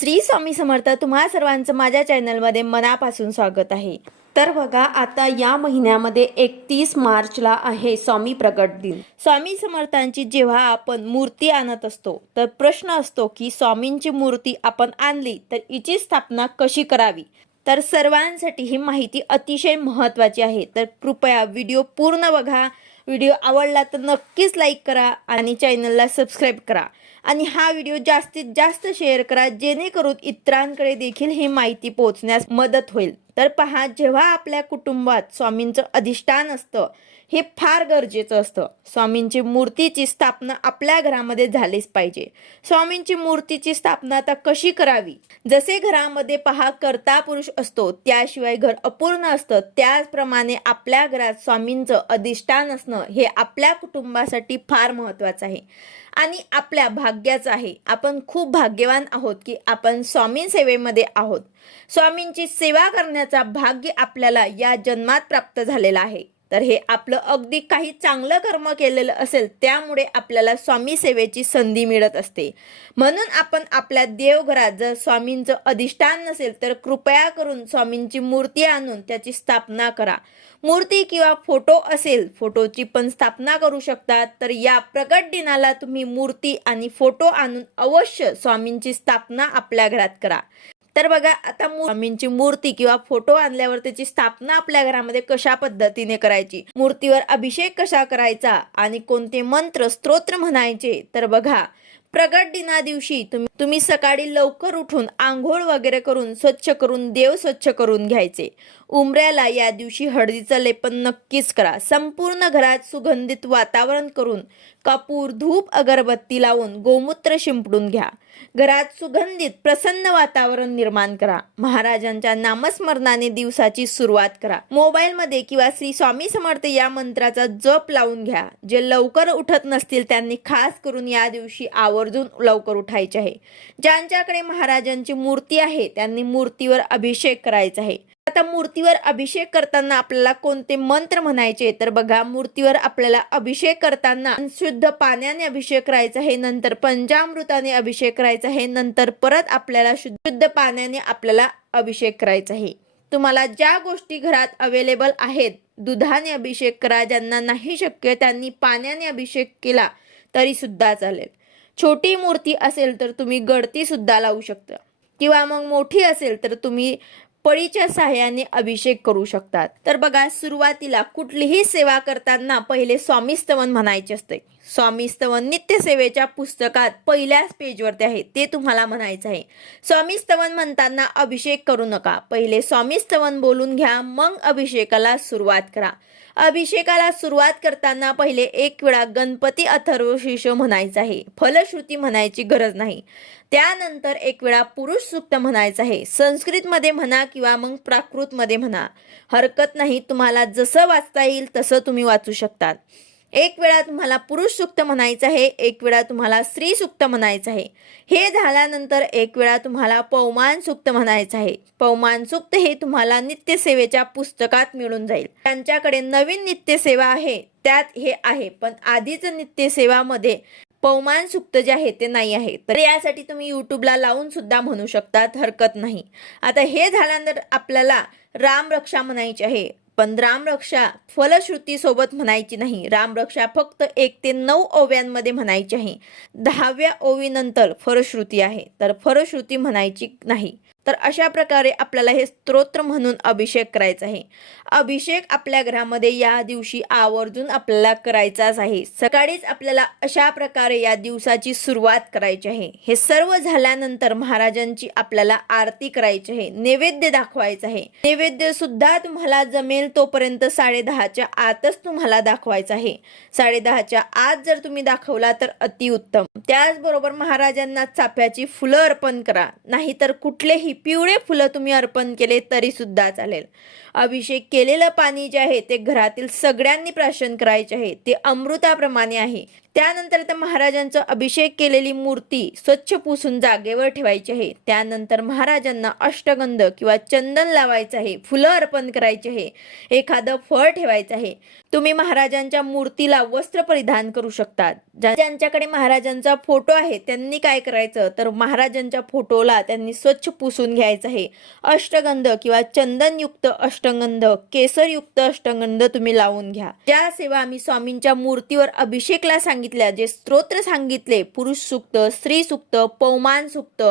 श्री स्वामी समर्थ तुम्हा सर्वांचं माझ्या चॅनलमध्ये मनापासून स्वागत आहे. तर बघा आता या महिन्यामध्ये एकतीस मार्चला आहे स्वामी प्रगट दिन. स्वामी समर्थांची जेव्हा आपण मूर्ती आणत असतो तर प्रश्न असतो की स्वामींची मूर्ती आपण आणली तर हिची स्थापना कशी करावी? तर सर्वांसाठी ही माहिती अतिशय महत्त्वाची आहे. तर कृपया व्हिडिओ पूर्ण बघा. व्हिडिओ आवडला तर नक्कीच लाईक करा आणि चॅनलला सबस्क्राईब करा. आणि हा व्हिडिओ जास्तीत जास्त शेअर करा जेणेकरून इतरांकडे देखील ही माहिती पोहोचण्यास मदत होईल. तर पहा जेव्हा आपल्या कुटुंबात स्वामींचं अधिष्ठान असतं हे फार गरजेचं असतं. स्वामींची मूर्तीची स्थापना आपल्या घरामध्ये झालीच पाहिजे. स्वामींची मूर्तीची स्थापना आता कशी करावी? जसे घरामध्ये पहा करता पुरुष असतो त्याशिवाय घर अपूर्ण असतं. त्याचप्रमाणे आपल्या घरात स्वामींचं अधिष्ठान असणं हे आपल्या कुटुंबासाठी फार महत्त्वाचं आहे. आणि आपल्या भाग्याचं आहे. आपण खूप भाग्यवान आहोत की आपण स्वामी सेवेमध्ये आहोत. स्वामींची सेवा करण्याचा भाग्य आपल्याला या जन्मात प्राप्त झालेला आहे. तर हे आपलं अगदी काही चांगलं कर्म केलेलं असेल त्यामुळे आपल्याला स्वामी सेवेची संधी मिळत असते. म्हणून आपण आपल्या देवघरात जर स्वामींचं अधिष्ठान नसेल तर कृपया करून स्वामींची मूर्ती आणून त्याची स्थापना करा. मूर्ती किंवा फोटो असेल फोटोची पण स्थापना करू शकतात. तर या प्रगट दिनाला तुम्ही मूर्ती आणि फोटो आणून अवश्य स्वामींची स्थापना आपल्या घरात करा. तर बघा आता स्वामींची मूर्ती किंवा फोटो आणल्यावर त्याची स्थापना आपल्या घरामध्ये कशा पद्धतीने करायची? मूर्तीवर अभिषेक कसा करायचा? आणि कोणते मंत्र स्तोत्र म्हणायचे? तर बघा प्रगट दिना दिवशी तुम्ही तुम्ही सकाळी लवकर उठून आंघोळ वगैरे करून स्वच्छ करून देव स्वच्छ करून घ्यायचे. उमऱ्याला या दिवशी हळदीचं लेपन नक्कीच करा. संपूर्ण घरात सुगंधित वातावरण करून कपूर धूप अगरबत्ती लावून गोमूत्र शिंपडून घ्या. घरात सुगंधित प्रसन्न वातावरण निर्माण करा. महाराजांच्या नामस्मरणाने दिवसाची सुरुवात करा. मोबाईलमध्ये किंवा श्री स्वामी समर्थ या मंत्राचा जप लावून घ्या. जे लवकर उठत नसतील त्यांनी खास करून या दिवशी आवर्जून लवकर उठायचे आहे. ज्यांच्याकडे महाराजांची मूर्ती आहे त्यांनी मूर्तीवर अभिषेक करायचा आहे. आता मूर्तीवर अभिषेक करताना आपल्याला कोणते मंत्र म्हणायचे? तर बघा मूर्तीवर आपल्याला अभिषेक करताना शुद्ध पाण्याने अभिषेक करायचा आहे नंतर पंचामृताने अभिषेक करायचा आहे नंतर परत आपल्याला शुद्ध पाण्याने आपल्याला अभिषेक करायचा आहे. तुम्हाला ज्या गोष्टी घरात अवेलेबल आहेत दुधाने अभिषेक करा ज्यांना नाही शक्य त्यांनी पाण्याने अभिषेक केला तरी सुद्धा चालेल. छोटी मूर्ती असेल तर तुम्ही गळती सुद्धा लावू शकता. किंवा मग मोठी असेल तर तुम्ही पळीच्या सहाय्याने अभिषेक करू शकतात. तर बघा सुरुवातीला कुठलीही सेवा करताना पहिले स्वामी स्तवन म्हणायचे असते. स्वामी स्तवन नित्य सेवेच्या पुस्तकात पहिल्याच पेजवरती आहे. ते तुम्हाला म्हणायचं आहे. स्वामी स्तवन म्हणताना अभिषेक करू नका. पहिले स्वामी स्तवन बोलून घ्या मग अभिषेकाला सुरुवात करा. अभिषेकाला सुरुवात करताना पहिले एक वेळा गणपती अथर्व शीर्ष म्हणायचं आहे. फलश्रुती म्हणायची गरज नाही. त्यानंतर एक वेळा पुरुष सूक्त म्हणायचं आहे. संस्कृतमध्ये म्हणा किंवा मग प्राकृतमध्ये म्हणा. हरकत नाही तुम्हाला जसं वाचता येईल तसं तुम्ही वाचू शकतात एक वेळा तुम्हाला पुरुष सूक्त म्हणायचं आहे एक वेळा तुम्हाला स्त्री सुक्त म्हणायचं आहे. हे झाल्यानंतर एक वेळा तुम्हाला पौमान सूक्त म्हणायचं आहे. पौमान सूक्त हे तुम्हाला नित्यसेवेच्या पुस्तकात मिळून जाईल. त्यांच्याकडे नवीन नित्यसेवा आहे त्यात हे आहे. पण आधीच नित्यसेवामध्ये पौमान सुक्त जे आहे ते नाही आहे. तर यासाठी तुम्ही यूट्यूबला लावून सुद्धा म्हणू शकतात हरकत नाही. आता हे झाल्यानंतर आपल्याला रामरक्षा म्हणायची आहे. पण रामरक्षा फलश्रुती सोबत म्हणायची नाही. रामरक्षा फक्त एक ते नऊ ओव्यांमध्ये म्हणायची आहे. दहाव्या ओवीनंतर फलश्रुती आहे. तर फलश्रुती म्हणायची नाही. तर अशा प्रकारे आपल्याला हे स्तोत्र म्हणून अभिषेक करायचा आहे. अभिषेक आपल्या घरामध्ये या दिवशी आवर्जून आपल्याला करायचाच आहे. सकाळीच आपल्याला अशा प्रकारे या दिवसाची सुरुवात करायची आहे. हे सर्व झाल्यानंतर महाराजांची आपल्याला आरती करायची आहे. नैवेद्य दाखवायचं आहे. नैवेद्य सुद्धा तुम्हाला जमेल तोपर्यंत साडेदहाच्या आतच तुम्हाला दाखवायचं आहे. साडेदहाच्या आत जर तुम्ही दाखवला तर अतिउत्तम. त्याचबरोबर महाराजांना चाफ्याची फुलं अर्पण करा. नाहीतर कुठलेही पिवळे फुलं तुम्ही अर्पण केले तरी सुद्धा चालेल. अभिषेक केलेलं पाणी जे आहे ते घरातील सगळ्यांनी प्राशन करायचे आहे. ते अमृताप्रमाणे आहे. त्यानंतर त्या महाराजांचं अभिषेक केलेली मूर्ती स्वच्छ पुसून जागेवर ठेवायची आहे. त्यानंतर महाराजांना अष्टगंध किंवा चंदन लावायचं आहे. फुलं अर्पण करायचे आहे. एखादं फळ ठेवायचं आहे. तुम्ही महाराजांच्या मूर्तीला वस्त्र परिधान करू शकतात. ज्यांच्याकडे महाराजांचा फोटो आहे त्यांनी काय करायचं? तर महाराजांच्या फोटोला त्यांनी स्वच्छ पुसून घ्यायचं आहे. अष्टगंध किंवा चंदनयुक्त अष्टगंध केसरयुक्त अष्टगंध तुम्ही लावून घ्या. ज्या सेवा आम्ही स्वामींच्या मूर्तीवर अभिषेकला सांगितल्या जे स्तोत्र सांगितले पुरुष सुक्त स्त्री सुक्त पौमान सुक्त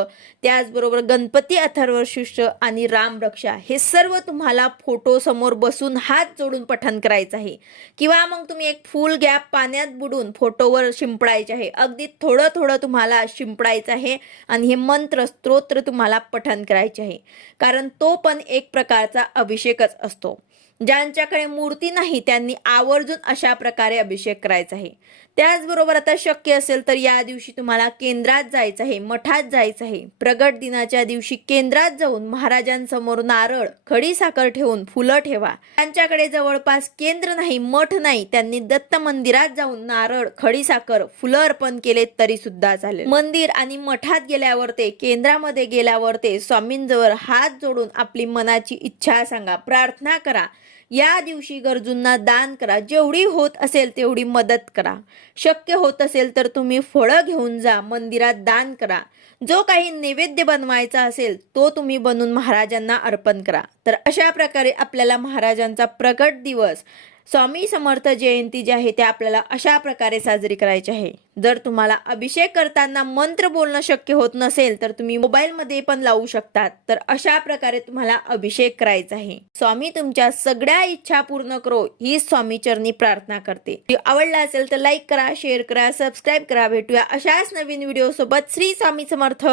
त्याचबरोबर गणपती अथर्व शिष्य आणि राम रक्षा हे सर्व तुम्हाला फोटो समोर बसून हात जोडून पठण करायचं आहे. किंवा मग तुम्ही एक फुल गॅप पाण्यात बुडून फोटोवर शिंपडायचे आहे. अगदी थोडं थोडं तुम्हाला शिंपडायचं आहे आणि हे मंत्र स्तोत्र तुम्हाला पठण करायचे आहे. कारण तो पण एक प्रकारचा अभिषेकच असतो. ज्यांच्याकडे मूर्ती नाही त्यांनी आवर्जून अशा प्रकारे अभिषेक करायचा आहे. त्याचबरोबर आता शक्य असेल तर या दिवशी तुम्हाला केंद्रात जायचं आहे मठात जायचं आहे. प्रगट दिनाच्या दिवशी केंद्रात जाऊन महाराजांसमोर नारळ खडी साखर ठेवून फुलं ठेवा. त्यांच्याकडे जवळपास केंद्र नाही मठ नाही त्यांनी दत्त मंदिरात जाऊन नारळ खडी साखर फुलं अर्पण केले तरी सुद्धा चालेल. मंदिर आणि मठात गेल्यावर ते केंद्रामध्ये गेल्यावर ते स्वामींजवळ हात जोडून आपली मनाची इच्छा सांगा प्रार्थना करा. या दिवशी गरजूंना दान करा. जेवढी होत असेल तेवढी मदत करा. शक्य होत असेल तर तुम्ही फळं घेऊन जा. मंदिरात दान करा. जो काही नैवेद्य बनवायचा असेल तो तुम्ही बनवून महाराजांना अर्पण करा. तर अशा प्रकारे आपल्याला महाराजांचा प्रगट दिवस स्वामी समर्थ जयंती जी आहे ते आपल्याला अशा प्रकारे साजरी करायची आहे. जर तुम्हाला अभिषेक करताना मंत्र बोलणं शक्य होत नसेल तर तुम्ही मोबाईलमध्ये पण लावू शकतात. तर अशा प्रकारे तुम्हाला अभिषेक करायचा आहे. स्वामी तुमच्या सगळ्या इच्छा पूर्ण करो ही स्वामी चरणी प्रार्थना करते. आवडला असेल तर लाईक करा शेअर करा सबस्क्राईब करा. भेटूया अशाच नवीन व्हिडिओ सोबत श्री स्वामी समर्थ.